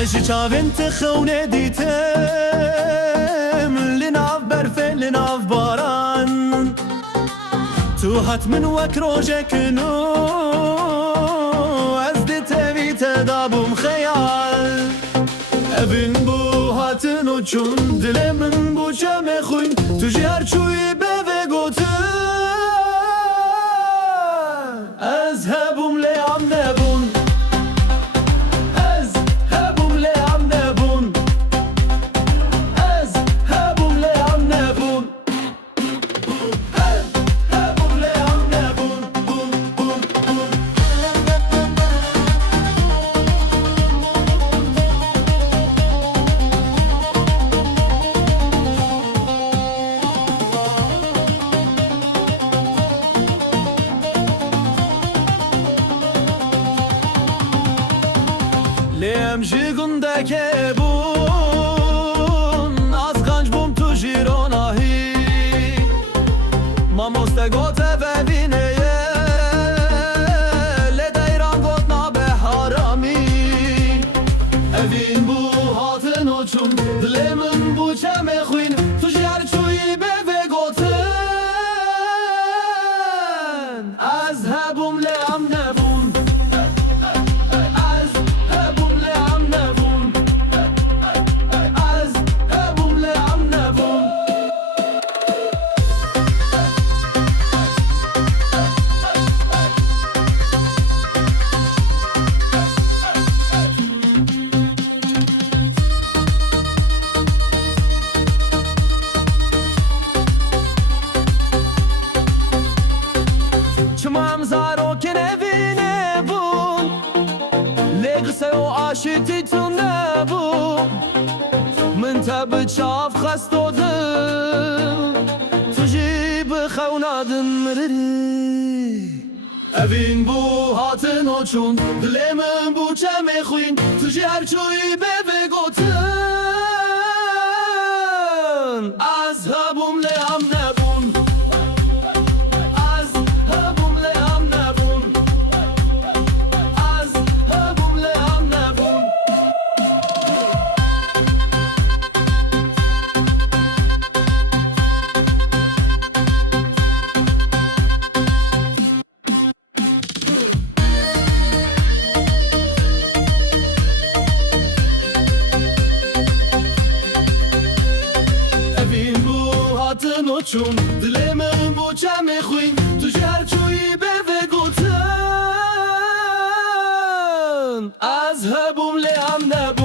اجي چاوین تخونه دیتم لناف برفه لناف باران تو حتمن وک روژکنو از دیتوی تدابم خیال evin bu hatın uçun dilemin bu çeme khuyn tu jar çuy beve gotun azhabum le am nebun azhabum le am nebun azhabum le am nebun azhabum le am nebun bum bum bum لیم جیگنده که بون از گنج بوم تو جیرانهی ما مستگوت و بینه لدیران گوت نابه حرامی evin bu hatın uçun dilemin bu çeme khuyn tu jar çuy beve gotun azhabum le am nebun چمام زاروکن evine bun لقسه و عاشتی تو نبون من تب چاف خستودم تو جیب خونادن مرری evin bu hatın uçun dilemin bu çeme khuyn tu jar çuy beve gotun azhabum le am nebun hatın uçun dilemin bu çeme khuyn tu jar çuy beve gotun azhabum le am nebun